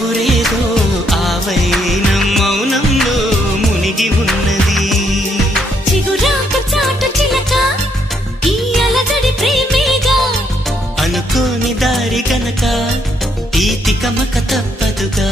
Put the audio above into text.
కబురేదో ఆవైన మౌనంలో మునిగి ఉన్నది. చిగురాక చాటు చిలక ఈ అలజడి ప్రేమేగా, అనుకోని దారి గనక ఈ తికమక తప్పదుగా.